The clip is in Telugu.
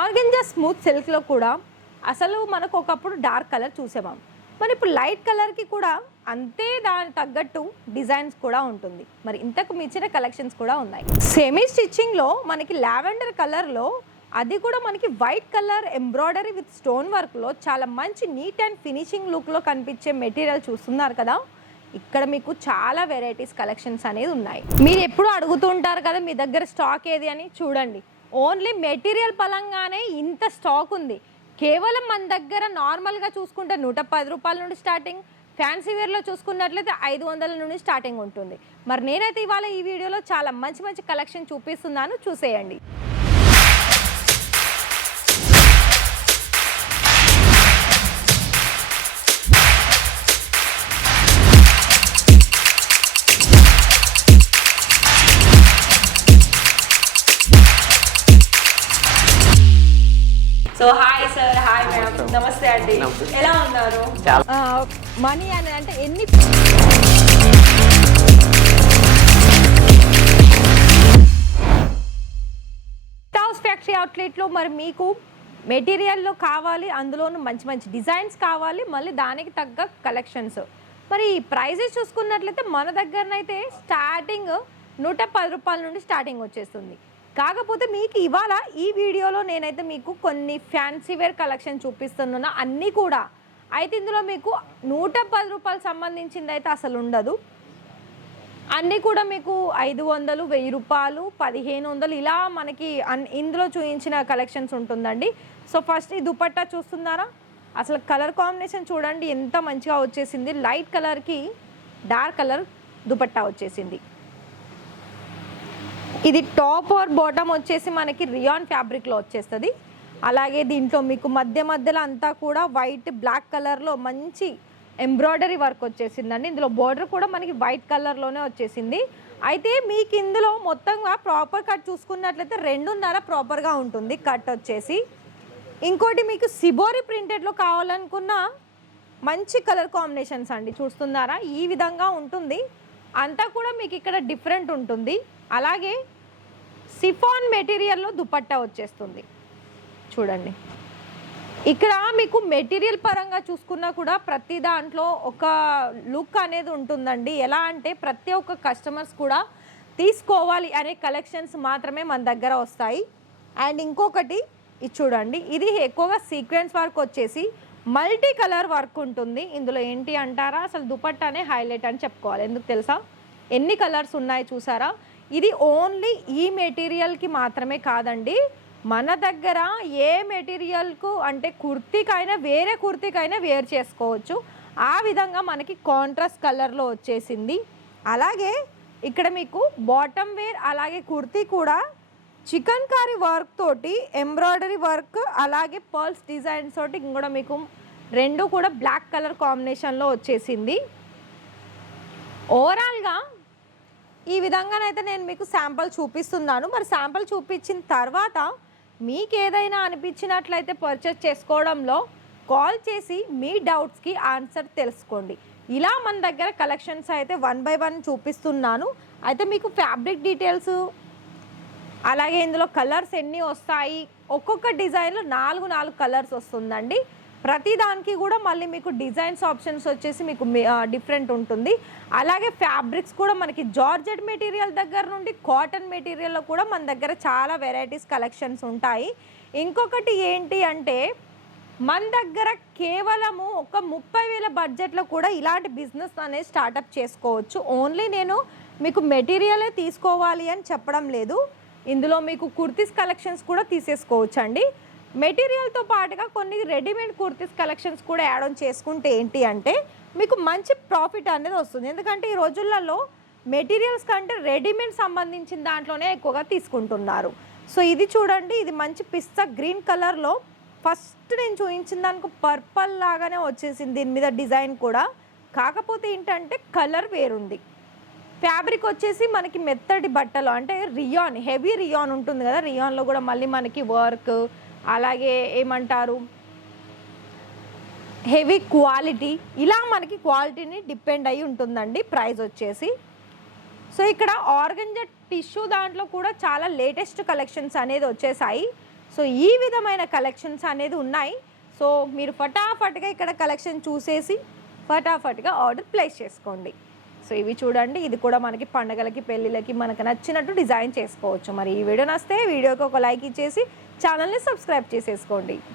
ఆర్గెంజా స్మూత్ సిల్క్లో కూడా అసలు మనకు ఒకప్పుడు డార్క్ కలర్ చూసాము, మరి ఇప్పుడు లైట్ కలర్కి కూడా అంతే దానికి తగ్గట్టు డిజైన్స్ కూడా ఉంటుంది. మరి ఇంతకు మించిన కలెక్షన్స్ కూడా ఉన్నాయి. సెమీ స్టిచ్చింగ్లో మనకి లావెండర్ కలర్లో, అది కూడా మనకి white colour embroidery with stone వర్క్లో చాలా మంచి నీట్ అండ్ ఫినిషింగ్ లుక్లో కనిపించే మెటీరియల్ చూస్తున్నారు కదా. ఇక్కడ మీకు చాలా వెరైటీస్ కలెక్షన్స్ అనేది ఉన్నాయి. మీరు ఎప్పుడు అడుగుతూ ఉంటారు కదా మీ దగ్గర స్టాక్ ఏది అని. చూడండి, ఓన్లీ మెటీరియల్ పరంగానే ఇంత స్టాక్ ఉంది. కేవలం మన దగ్గర నార్మల్గా చూసుకుంటే 110 రూపాయల నుండి స్టార్టింగ్, ఫ్యాన్సీ వేర్లో చూసుకున్నట్లయితే 500 నుండి స్టార్టింగ్ ఉంటుంది. మరి నేనైతే ఇవాళ ఈ వీడియోలో చాలా మంచి మంచి కలెక్షన్ చూపిస్తున్నాను, చూసేయండి. So hi sir, hi ma'am, నమస్తే అండి. ఎలా ఉన్నారు? మనీ అని అంటే ఎన్ని హౌస్ ఫ్యాక్టరీ అవుట్లెట్లో మరి మీకు మెటీరియల్లో కావాలి, అందులోనూ మంచి మంచి డిజైన్స్ కావాలి, మళ్ళీ దానికి తగ్గ కలెక్షన్స్. మరి ప్రైజెస్ చూసుకున్నట్లయితే మన దగ్గరనైతే స్టార్టింగ్ 110 రూపాయల నుండి స్టార్టింగ్ వచ్చేస్తుంది. కాకపోతే మీకు ఇవాళ ఈ వీడియోలో నేనైతే మీకు కొన్ని ఫ్యాన్సీ వేర్ కలెక్షన్ చూపిస్తున్నా. అన్నీ కూడా అయితే ఇందులో మీకు 110 రూపాయలు సంబంధించింది అయితే అసలు ఉండదు. అన్నీ కూడా మీకు 500, 1000 రూపాయలు, 1500 ఇలా మనకి ఇందులో చూపించిన కలెక్షన్స్ ఉంటుందండి. సో ఫస్ట్ ఈ దుపట్టా చూస్తున్నారా, అసలు కలర్ కాంబినేషన్ చూడండి ఎంత మంచిగా వచ్చేసింది. లైట్ కలర్కి డార్క్ కలర్ దుపట్టా వచ్చేసింది. ఇది టాప్ ఆర్ బాటమ్ వచ్చేసి మనకి రియాన్ ఫ్యాబ్రిక్లో వచ్చేస్తుంది. అలాగే దీంట్లో మీకు మధ్యలో అంతా కూడా వైట్ బ్లాక్ కలర్లో మంచి ఎంబ్రాయిడరీ వర్క్ వచ్చేసిందండి. ఇందులో బోర్డర్ కూడా మనకి వైట్ కలర్లోనే వచ్చేసింది. అయితే మీకు ఇందులో మొత్తంగా ప్రాపర్ కట్ చూసుకున్నట్లయితే 2.5 ప్రాపర్గా ఉంటుంది కట్ వచ్చేసి. ఇంకోటి మీకు సిబోరి ప్రింటెడ్లో కావాలనుకున్న మంచి కలర్ కాంబినేషన్స్ అండి, చూస్తున్నారా ఈ విధంగా ఉంటుంది. అంతా కూడా మీకు ఇక్కడ డిఫరెంట్ ఉంటుంది. అలాగే సిఫాన్ మెటీరియల్లో దుపట్టా వచ్చేస్తుంది చూడండి. ఇక్కడ మీకు మెటీరియల్ పరంగా చూసుకున్నా కూడా ప్రతి దాంట్లో ఒక లుక్ అనేది ఉంటుందండి. ఎలా అంటే ప్రతి ఒక్క కస్టమర్స్ కూడా తీసుకోవాలి అనే కలెక్షన్స్ మాత్రమే మన దగ్గర వస్తాయి. అండ్ ఇంకొకటి ఇది చూడండి, ఇది ఎక్కువగా సీక్వెన్స్ వర్క్ వచ్చేసి మల్టీ కలర్ వర్క్ ఉంటుంది. ఇందులో ఏంటి అంటారా, అసలు దుపట్టానే హైలైట్ అని చెప్పుకోవాలి. ఎందుకు తెలుసా, ఎన్ని కలర్స్ ఉన్నాయి చూసారా. ఇది ఓన్లీ ఈ మెటీరియల్కి మాత్రమే కాదండి, మన దగ్గర ఏ మెటీరియల్కు అంటే కుర్తీకైనా వేరే కుర్తీకైనా వేర్ చేసుకోవచ్చు. ఆ విధంగా మనకి కాంట్రాస్ట్ కలర్లో వచ్చేసింది. అలాగే ఇక్కడ మీకు బాటమ్ వేర్ అలాగే కుర్తీ కూడా చికన్ కారీ వర్క్ తోటి ఎంబ్రాయిడరీ వర్క్ అలాగే పర్ల్స్ డిజైన్స్ తోటి కూడా మీకు రెండు కూడా బ్లాక్ కలర్ కాంబినేషన్లో వచ్చేసింది. ఓవరాల్గా ఈ విధంగానైతే నేను మీకు శాంపుల్ చూపిస్తున్నాను. మరి శాంపుల్ చూపించిన తర్వాత మీకు ఏదైనా అనిపించినట్లయితే పర్చేస్ చేసుకోవడంలో కాల్ చేసి మీ డౌట్స్కి ఆన్సర్ తెలుసుకోండి. ఇలా మన దగ్గర కలెక్షన్స్ అయితే 1 by 1 చూపిస్తున్నాను. అయితే మీకు ఫ్యాబ్రిక్ డీటెయిల్స్ అలాగే ఇందులో కలర్స్ ఎన్ని వస్తాయి, ఒక్కొక్క డిజైన్లో 4 కలర్స్ వస్తుందండి. ప్రతి దానికి కూడా మళ్ళీ మీకు డిజైన్స్ ఆప్షన్స్ వచ్చేసి మీకు డిఫరెంట్ ఉంటుంది. అలాగే ఫ్యాబ్రిక్స్ కూడా మనకి జార్జెట్ మెటీరియల్ దగ్గర నుండి కాటన్ మెటీరియల్లో కూడా మన దగ్గర చాలా వెరైటీస్ కలెక్షన్స్ ఉంటాయి. ఇంకొకటి ఏంటి అంటే మన దగ్గర కేవలము ఒక 30,000 బడ్జెట్లో కూడా ఇలాంటి బిజినెస్ అనేది స్టార్టప్ చేసుకోవచ్చు. ఓన్లీ నేను మీకు మెటీరియలే తీసుకోవాలి అని చెప్పడం లేదు, ఇందులో మీకు కుర్తీస్ కలెక్షన్స్ కూడా తీసేసుకోవచ్చు అండి. మెటీరియల్తో పాటుగా కొన్ని రెడీమేడ్ కుర్తీస్ కలెక్షన్స్ కూడా యాడ్ ఆన్ చేసుకుంటే ఏంటి అంటే మీకు మంచి ప్రాఫిట్ అనేది వస్తుంది. ఎందుకంటే ఈ రోజులలో మెటీరియల్స్ కంటే రెడీమేడ్ సంబంధించిన దాంట్లోనే ఎక్కువగా తీసుకుంటున్నారు. సో ఇది చూడండి, ఇది మంచి పిస్తా గ్రీన్ కలర్లో ఫస్ట్ నేను చూపించిన దానికి పర్పల్ లాగానే వచ్చేసింది దీని మీద డిజైన్ కూడా. కాకపోతే ఏంటంటే కలర్ వేరుంది. ఫ్యాబ్రిక్ వచ్చేసి మనకి మెత్తటి బట్టలు అంటే రియాన్, హెవీ రియాన్ ఉంటుంది కదా, రియాన్లో కూడా మళ్ళీ మనకి వర్క్ అలాగే ఏమంటారు హెవీ క్వాలిటీ, ఇలా మనకి క్వాలిటీని డిపెండ్ అయి ఉంటుందండి ప్రైస్ వచ్చేసి. సో ఇక్కడ ఆర్గంజా టిష్యూ దాంట్లో కూడా చాలా లేటెస్ట్ కలెక్షన్స్ అనేది వచ్చేసాయి. సో ఈ విధమైన కలెక్షన్స్ అనేది ఉన్నాయి. సో మీరు ఫటాఫట్గా ఇక్కడ కలెక్షన్ చూసేసి ఫటాఫట్గా ఆర్డర్ ప్లేస్ చేసుకోండి. సో ఇవి చూడండి, ఇది కూడా మనకి పండగలకి పెళ్ళిళ్ళకి మనకు నచ్చినట్టు డిజైన్ చేసుకోవచ్చు. మరి ఈ వీడియో నచ్చితే వీడియోకి ఒక లైక్ ఇచ్చేసి ఛానల్ని సబ్స్క్రైబ్ చేసేసుకోండి.